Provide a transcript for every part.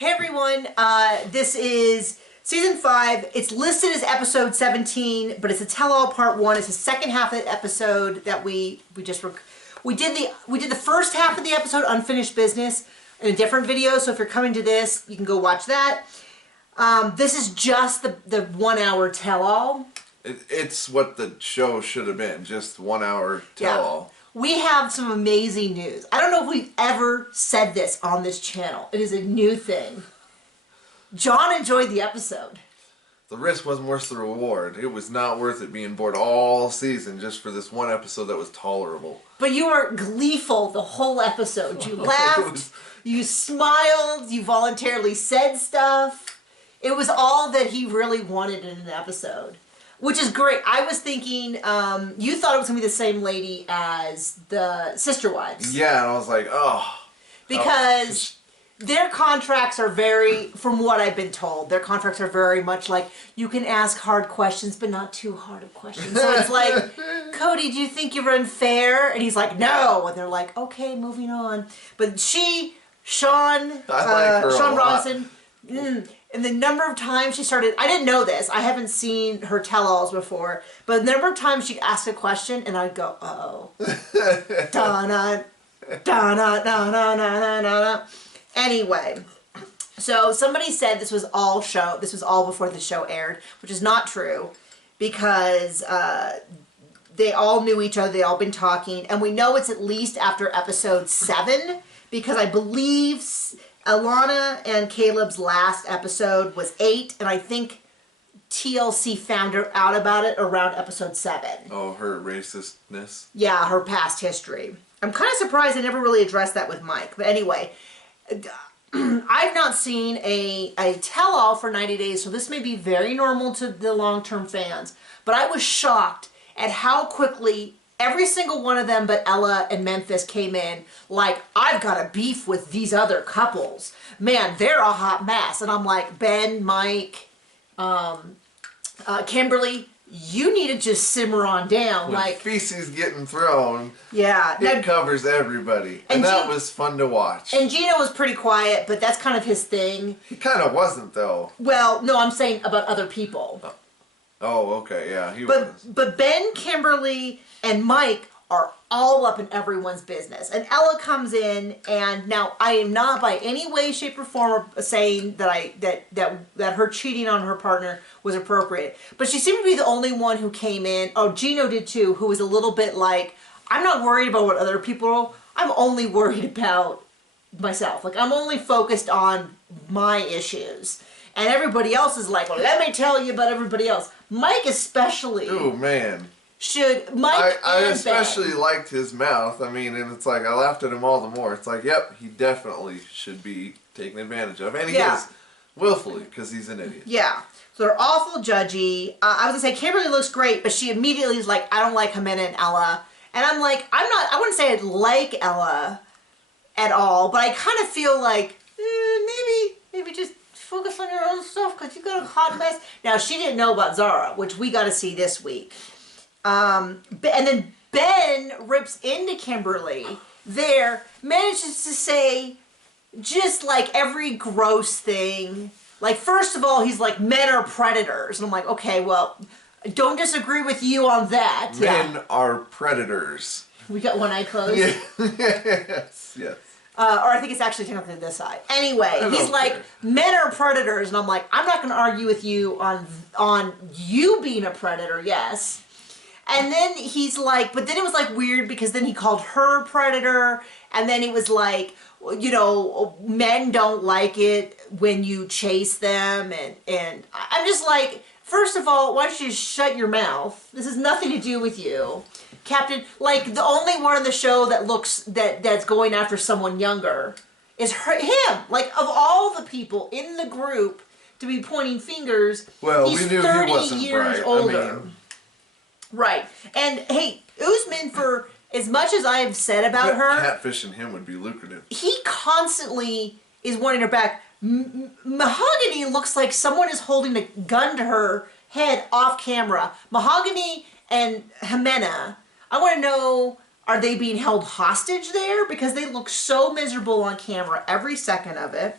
Hey everyone, this is season 5. It's listed as episode 17, but it's a tell-all part 1. It's the second half of the episode that we did the first half of the episode, Unfinished Business, in a different video. So if you're coming to this, you can go watch that. This is just the 1 hour tell-all. It's what the show should have been, just 1 hour tell-all. Yeah. We have some amazing news. I don't know if we've ever said this on this channel. It is a new thing. John enjoyed the episode. The risk wasn't worth the reward. It was not worth it being bored all season just for this one episode that was tolerable. But you were gleeful the whole episode. You laughed, you smiled, you voluntarily said stuff. It was all that he really wanted in an episode. Which is great. I was thinking, you thought it was going to be the same lady as the Sister Wives. Yeah, and I was like, oh. Because their contracts are very, from what I've been told, their contracts are very much like, you can ask hard questions, but not too hard of questions. So it's like, Cody, do you think you're unfair? And he's like, no. And they're like, okay, moving on. But Sean Bronson, and the number of times she started, I didn't know this, I haven't seen her tell-alls before, but the number of times she'd ask a question and I'd go, uh-oh. Da-na, da-na, da-na. Anyway, so somebody said this was all before the show aired, which is not true, because they all knew each other, they all been talking, and we know it's at least after episode 7, because I believe Alana and Caleb's last episode was 8, and I think TLC found out about it around episode 7. Oh, her racistness? Yeah, her past history. I'm kind of surprised they never really addressed that with Mike. But anyway, I've not seen a tell-all for 90 days, so this may be very normal to the long-term fans. But I was shocked at how quickly every single one of them but Ella and Memphis came in like, I've got a beef with these other couples. Man, they're a hot mess. And I'm like, Ben, Mike, Kimberly, you need to just simmer on down. When like feces getting thrown, yeah, it covers everybody. And that was fun to watch. And Gino was pretty quiet, but that's kind of his thing. He kind of wasn't, though. Well, no, I'm saying about other people. Oh, okay, yeah, he was. But Ben, Kimberly, and Mike are all up in everyone's business. And Ella comes in, and now I am not by any way, shape, or form saying that that her cheating on her partner was appropriate. But she seemed to be the only one who came in. Oh, Gino did too, who was a little bit like, I'm not worried about what other people, I'm only worried about myself. Like, I'm only focused on my issues. And everybody else is like, well, let me tell you about everybody else. Mike especially. Oh, man. I especially liked his mouth. I mean, and it's like, I laughed at him all the more. It's like, yep, he definitely should be taken advantage of. And he is, willfully, because he's an idiot. Yeah. So they're awful judgy. I was going to say, Kimberly looks great, but she immediately is like, I don't like Jimena and Ella. And I'm like, I wouldn't say I like Ella at all, but I kind of feel like, maybe just focus on your own stuff because you got a hot mess. Now, she didn't know about Zara, which we got to see this week. And then Ben rips into Kimberly there, manages to say just like every gross thing. Like, first of all, he's like, men are predators. And I'm like, okay, well, I don't disagree with you on that. Men are predators. We got one eye closed? Yeah. Yes. Or I think it's actually technically this side. Anyway, he's like, men are predators. And I'm like, I'm not going to argue with you on you being a predator, yes. And then he's like, but then it was like weird because then he called her a predator. And then it was like, you know, men don't like it when you chase them. And I'm just like, first of all, why don't you just shut your mouth? This has nothing to do with you. Captain, like the only one on the show that looks, that's going after someone younger is him. Like of all the people in the group to be pointing fingers, well, he's we knew 30 he wasn't years older. Right. And hey, Usman, for as much as I've said about her, catfishing him would be lucrative. He constantly is wanting her back. Mahogany looks like someone is holding a gun to her head off camera. Mahogany and Jimena, I want to know, are they being held hostage there? Because they look so miserable on camera every second of it.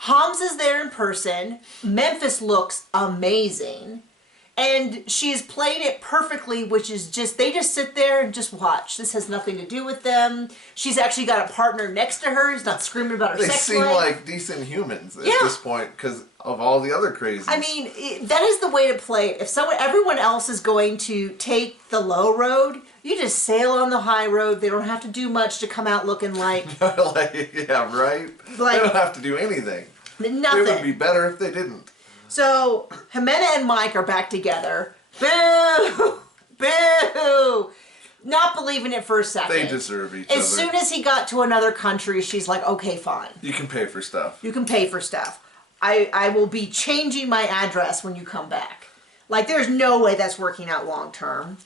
Hams is there in person. Memphis looks amazing. And she's played it perfectly, which is just, they just sit there and just watch. This has nothing to do with them. She's actually got a partner next to her who's not screaming about her sex life. They seem like decent humans at this point because of all the other crazies. I mean, that is the way to play it. If everyone else is going to take the low road, you just sail on the high road. They don't have to do much to come out looking like... yeah, right? Like, they don't have to do anything. Nothing. It would be better if they didn't. So, Jimena and Mike are back together. Boo! Boo! Not believing it for a second. They deserve each other. As soon as he got to another country, she's like, okay, fine. You can pay for stuff. You can pay for stuff. I will be changing my address when you come back. Like, there's no way that's working out long term.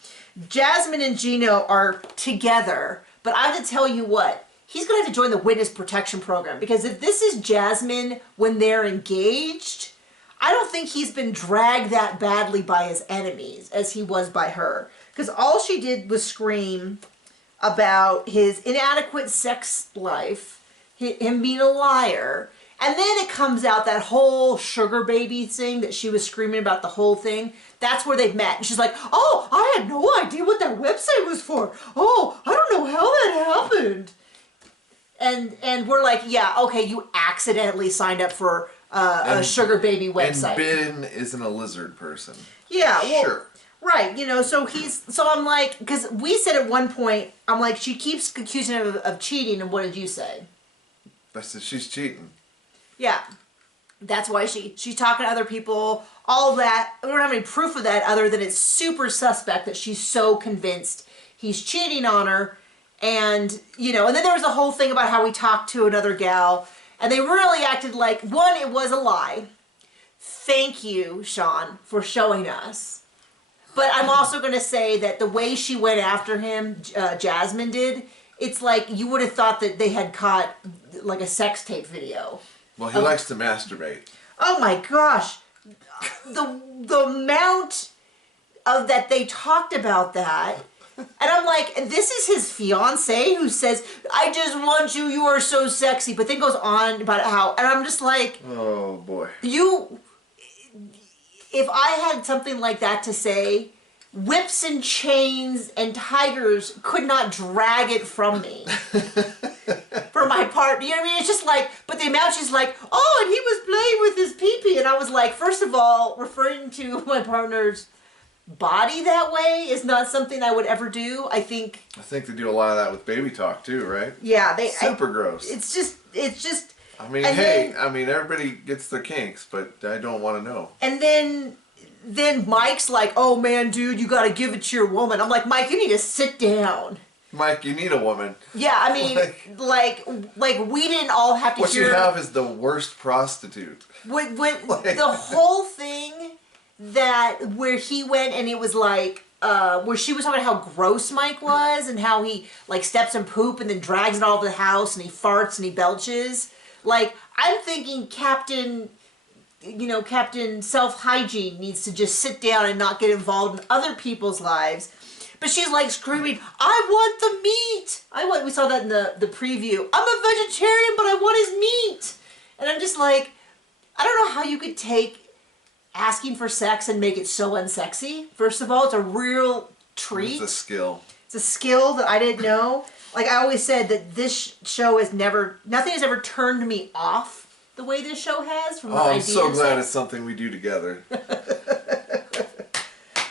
Jasmine and Gino are together, but I have to tell you what, he's going to have to join the witness protection program, because if this is Jasmine when they're engaged, I don't think he's been dragged that badly by his enemies as he was by her. Because all she did was scream about his inadequate sex life, him being a liar, and then it comes out that whole sugar baby thing that she was screaming about, the whole thing. That's where they've met. And she's like, oh, I had no idea what that website was for. Oh, I don't know how that happened. And we're like, yeah, okay, you accidentally signed up for a sugar baby website. And Ben isn't a lizard person. Yeah, well, sure. Right, you know, so I'm like, because we said at one point, I'm like, she keeps accusing him of cheating, and what did you say? I said, she's cheating. Yeah. That's why she's talking to other people, all that. We don't have any proof of that other than it's super suspect that she's so convinced he's cheating on her. And, you know, and then there was the whole thing about how he talked to another gal, and they really acted like, one, it was a lie. Thank you, Sean, for showing us. But I'm also going to say that the way she went after him, Jasmine did, it's like you would have thought that they had caught like a sex tape video. Well, he likes to masturbate. Oh my gosh. The amount of that they talked about that. And I'm like, and this is his fiance who says, I just want you, you are so sexy. But then goes on about how, and I'm just like, oh boy. If I had something like that to say, whips and chains and tigers could not drag it from me. For my part, you know what I mean? It's just like, but the amount she's like, oh, and he was playing with his pee-pee. And I was like, first of all, referring to my partner's body that way is not something I would ever do. I think they do a lot of that with baby talk too, right? Yeah, super gross. It's just. I mean, hey, everybody gets their kinks, but I don't want to know. And then Mike's like, oh man, dude, you got to give it to your woman. I'm like, Mike, you need to sit down. Mike, you need a woman. Yeah, I mean, like we didn't all have to what hear. What you have is the worst prostitute. With the whole thing where he went and it was like, where she was talking about how gross Mike was and how he like steps in poop and then drags it all over the house and he farts and he belches. Like, I'm thinking Captain Self-Hygiene needs to just sit down and not get involved in other people's lives. But she's like screaming, I want the meat! We saw that in the preview. I'm a vegetarian, but I want his meat! And I'm just like, I don't know how you could take asking for sex and make it so unsexy. First of all, it's a real treat. It's a skill. It's a skill that I didn't know. Like I always said that this show nothing has ever turned me off the way this show has. From I'm so glad it's something we do together.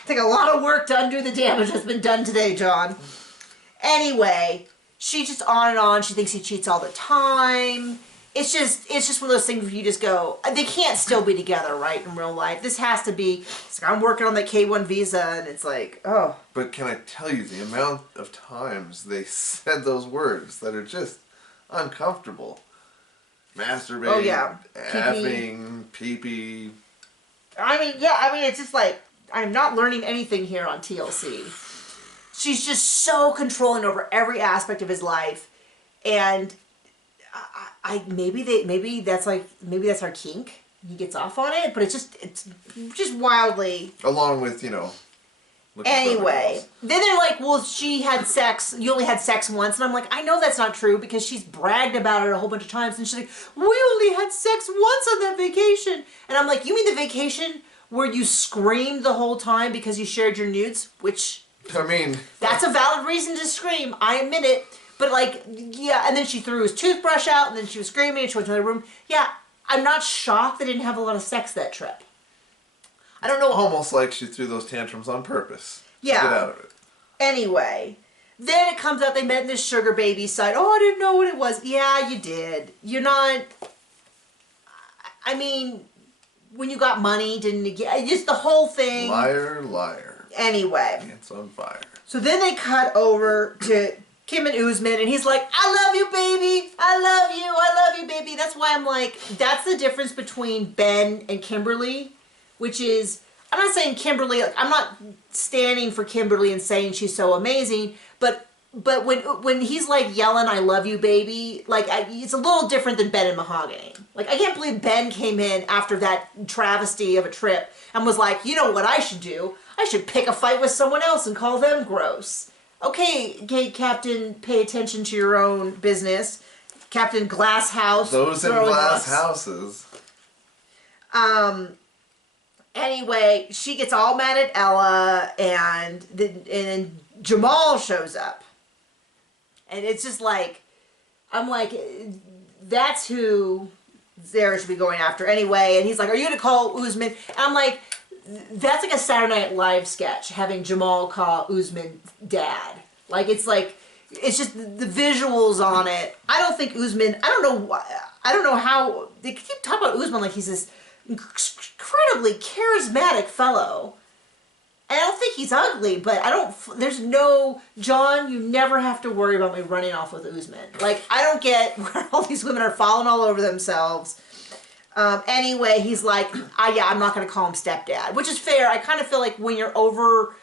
Take a lot of work to undo the damage that's been done today, John. Anyway, she's just on and on. She thinks he cheats all the time. It's just one of those things where you just go, they can't still be together, right, in real life. This has to be, it's like, I'm working on the K1 visa, and it's like, oh. But can I tell you the amount of times they said those words that are just uncomfortable? Masturbate, oh, yeah. effing, pee-pee. It's just like, I'm not learning anything here on TLC. She's just so controlling over every aspect of his life, and maybe that's our kink. He gets off on it, but it's just wildly. Along with Anyway, then they're like, well, she had sex, you only had sex once. And I'm like, I know that's not true because she's bragged about it a whole bunch of times. And she's like, we only had sex once on that vacation. And I'm like, you mean the vacation where you screamed the whole time because you shared your nudes? Which, I mean, that's a valid reason to scream. I admit it. But like, yeah, and then she threw his toothbrush out and then she was screaming and she went to the room. Yeah, I'm not shocked they didn't have a lot of sex that trip. I don't know. Almost like she threw those tantrums on purpose. Yeah. To get out of it. Anyway, then it comes out they met in this sugar baby site. Oh, I didn't know what it was. Yeah, you did. You're not. I mean, when you got money, didn't you get just the whole thing? Liar, liar. Anyway. Pants on fire. So then they cut over to Kim and Usman, and he's like, I love you, baby. I love you. I love you, baby. That's why I'm like, that's the difference between Ben and Kimberly. Which is, I'm not saying Kimberly, like, I'm not standing for Kimberly and saying she's so amazing, but when he's like yelling, I love you, baby, like, it's a little different than Ben and Mahogany. Like, I can't believe Ben came in after that travesty of a trip and was like, you know what I should do? I should pick a fight with someone else and call them gross. Okay, Captain, pay attention to your own business. Captain Glass House. Those in glass houses. Anyway, she gets all mad at Ella, and then Jamal shows up. And it's just like, I'm like, that's who Zara should be going after anyway. And he's like, are you going to call Usman? And I'm like, that's like a Saturday Night Live sketch, having Jamal call Usman dad. Like, it's just the visuals on it. I don't think Usman, I don't know how, they keep talking about Usman like he's this incredibly charismatic fellow. And I don't think he's ugly, but there's no, John, you never have to worry about me running off with Usman. Like, I don't get where all these women are falling all over themselves. Anyway, he's like, yeah, I'm not going to call him stepdad, which is fair. I kind of feel like when you're over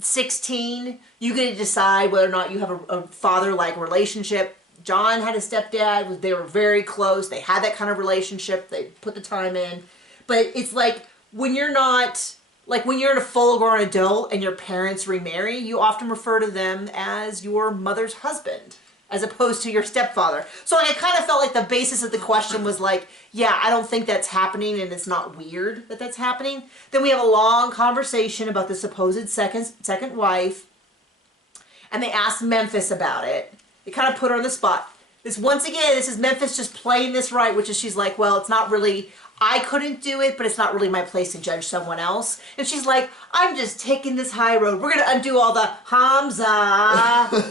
16, you get to decide whether or not you have a father-like relationship. John had a stepdad. They were very close. They had that kind of relationship. They put the time in. But it's like when you're not, like when you're a full-grown adult and your parents remarry, you often refer to them as your mother's husband as opposed to your stepfather. So like, I kind of felt like the basis of the question was like, yeah, I don't think that's happening and it's not weird that that's happening. Then we have a long conversation about the supposed second wife. And they asked Memphis about it. They kind of put her on the spot. This is Memphis just playing this right, which is she's like, well, it's not really, I couldn't do it, but it's not really my place to judge someone else. And she's like, I'm just taking this high road. We're going to undo all the Hamza.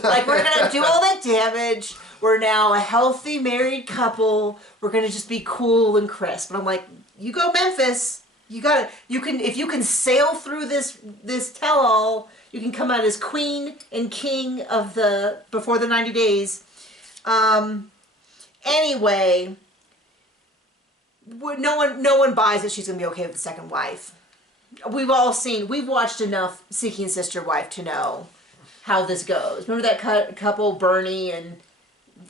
Like, we're going to do all that damage. We're now a healthy married couple. We're going to just be cool and crisp. And I'm like, you go Memphis. If you can sail through this tell-all, you can come out as queen and king of before the 90 days. Anyway, no one buys that she's going to be okay with the second wife. We've watched enough Seeking Sister Wife to know how this goes. Remember that couple, Bernie and...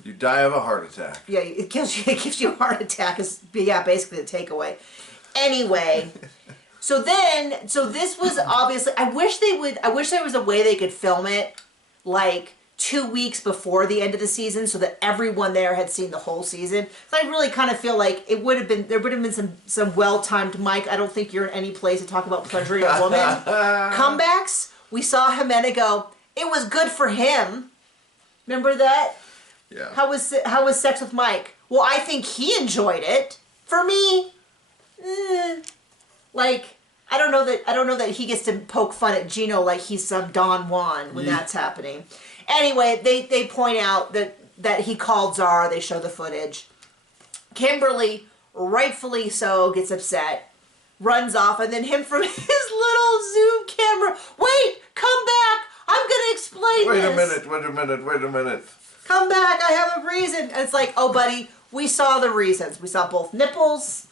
You die of a heart attack. Yeah, it gives you a heart attack is, basically the takeaway. Anyway, so this was obviously, I wish there was a way they could film it like 2 weeks before the end of the season so that everyone there had seen the whole season. So I really kind of feel like there would have been some well-timed, Mike, I don't think you're in any place to talk about pleasuring a woman. Comebacks. We saw Jimena go, it was good for him. Remember that? Yeah. How was sex with Mike? Well, I think he enjoyed it. For me, like, I don't know that he gets to poke fun at Gino like he's some Don Juan when that's happening. Anyway, they point out that he called Zara. They show the footage. Kimberly, rightfully so, gets upset, runs off, and then him from his little Zoom camera. Wait, come back. I'm gonna explain this. Wait a minute. Come back. I have a reason. And it's like, oh, buddy, we saw the reasons. We saw both nipples.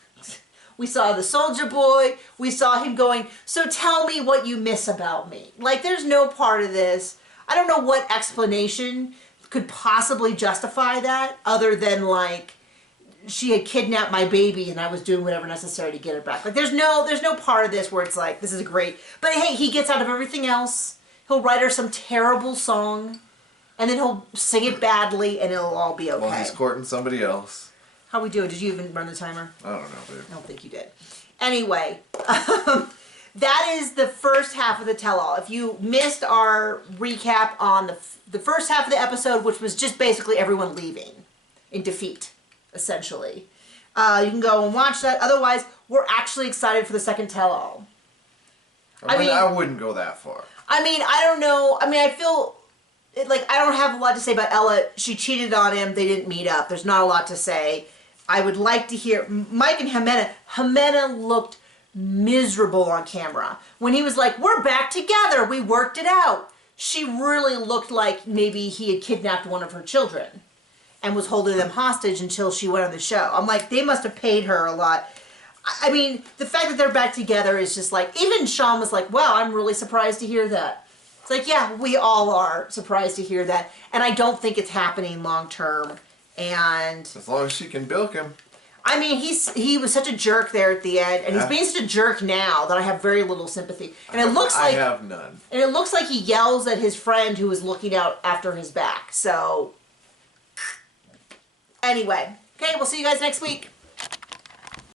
We saw the soldier boy. We saw him going, so tell me what you miss about me. Like, there's no part of this. I don't know what explanation could possibly justify that other than, like, she had kidnapped my baby and I was doing whatever necessary to get her back. Like there's no part of this where it's like, this is great. But hey, he gets out of everything else. He'll write her some terrible song and then he'll sing it badly and it'll all be okay. Well, he's courting somebody else. How we doing? Did you even run the timer? I don't know, babe. I don't think you did. Anyway, that is the first half of the tell-all. If you missed our recap on the first half of the episode, which was just basically everyone leaving in defeat, essentially, you can go and watch that. Otherwise, we're actually excited for the second tell-all. I mean, I wouldn't go that far. I mean, I don't know. I mean, I feel like I don't have a lot to say about Ella. She cheated on him. They didn't meet up. There's not a lot to say. I would like to hear Mike and Jimena. Jimena looked miserable on camera. When he was like, we're back together, we worked it out. She really looked like maybe he had kidnapped one of her children and was holding them hostage until she went on the show. I'm like, they must have paid her a lot. I mean, the fact that they're back together is just like, even Sean was like, wow, I'm really surprised to hear that. It's like, yeah, we all are surprised to hear that. And I don't think it's happening long term. And as long as she can bilk him. I mean, he was such a jerk there at the end, and he's being such a jerk now that I have very little sympathy. And it looks like I have none. And it looks like he yells at his friend who is looking out after his back. So anyway, okay, we'll see you guys next week.